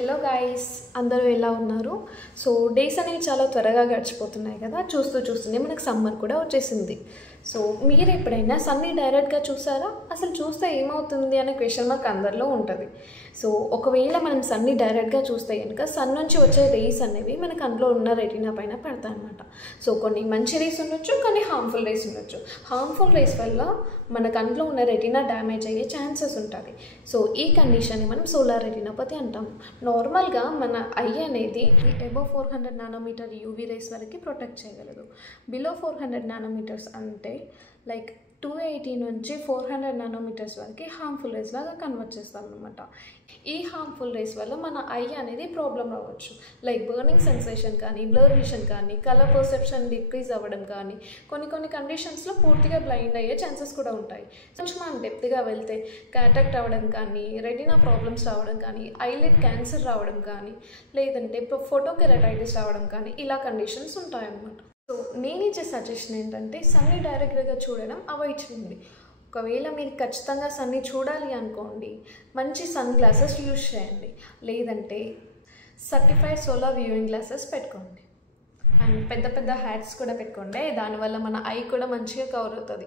Hello guys, అందరూ ఎలా ఉన్నారు? సో డేస్ అనేవి చాలా త్వరగా గడిచిపోతున్నాయి కదా. చూస్తూనే మనకు సమ్మర్ కూడా వచ్చేసింది. సో మీరు ఎప్పుడైనా సన్ని డైరెక్ట్గా చూసారా? అసలు చూస్తే ఏమవుతుంది అనే క్వశ్చన్ మార్క్ అందరిలో ఉంటుంది. సో ఒకవేళ మనం సన్ని డైరెక్ట్గా చూస్తే కనుక సన్ నుంచి వచ్చే రేస్ అనేవి మన కంట్లో ఉన్న రెటీనా పైన పడతాయి అన్నమాట. సో కొన్ని మంచి రేస్ ఉండొచ్చు, కొన్ని హార్మ్ఫుల్ రేస్ ఉండొచ్చు. హార్మ్ఫుల్ రేస్ వల్ల మన కంట్లో ఉన్న రెటీనా డ్యామేజ్ అయ్యే ఛాన్సెస్ ఉంటుంది. సో ఈ కండిషన్ని మనం సోలార్ రెటినోపతి అంటాము. నార్మల్గా మన ఐ అనేది అబవ్ 400 నానోమీటర్ యూవీ రేస్ వరకు ప్రొటెక్ట్ చేయగలదు. బిలో 400 నానోమీటర్స్ అంటే లైక్ 280 నుంచి 400 నానోమీటర్స్ వరకు హార్మ్ఫుల్ రేస్ లాగా కన్వర్ట్ చేస్తాం అనమాట. ఈ హార్మ్ఫుల్ రేస్ వల్ల మన ఐ అనేది ప్రాబ్లం రావచ్చు. లైక్ బర్నింగ్ సెన్సేషన్ కానీ, బ్లర్ విజన్ కానీ, కలర్ పర్సెప్షన్ డిక్రీజ్ అవ్వడం కానీ, కొన్ని కండిషన్స్లో పూర్తిగా బ్లైండ్ అయ్యే ఛాన్సెస్ కూడా ఉంటాయి. కొంచెం మనం డెప్త్గా వెళ్తే క్యాటరాక్ట్ అవ్వడం కానీ, రెటినా ప్రాబ్లమ్స్ రావడం కానీ, ఐలిడ్ క్యాన్సర్ రావడం కానీ, లేదంటే ఫోటోకెరటైటిస్ రావడం కానీ, ఇలా కండిషన్స్ ఉంటాయన్నమాట. సో నేను ఇచ్చే సజెషన్ ఏంటంటే సన్ని డైరెక్ట్గా చూడడం అవాయిడ్ చేయండి. ఒకవేళ మీరు ఖచ్చితంగా సన్ని చూడాలి అనుకోండి, మంచి సన్ గ్లాసెస్ యూజ్ చేయండి, లేదంటే సర్టిఫైడ్ సోలార్ వ్యూయింగ్ గ్లాసెస్ పెట్టుకోండి. అండ్ పెద్ద హ్యాట్స్ కూడా పెట్టుకోండి. దానివల్ల మన ఐ కూడా మంచిగా కవర్ అవుతుంది.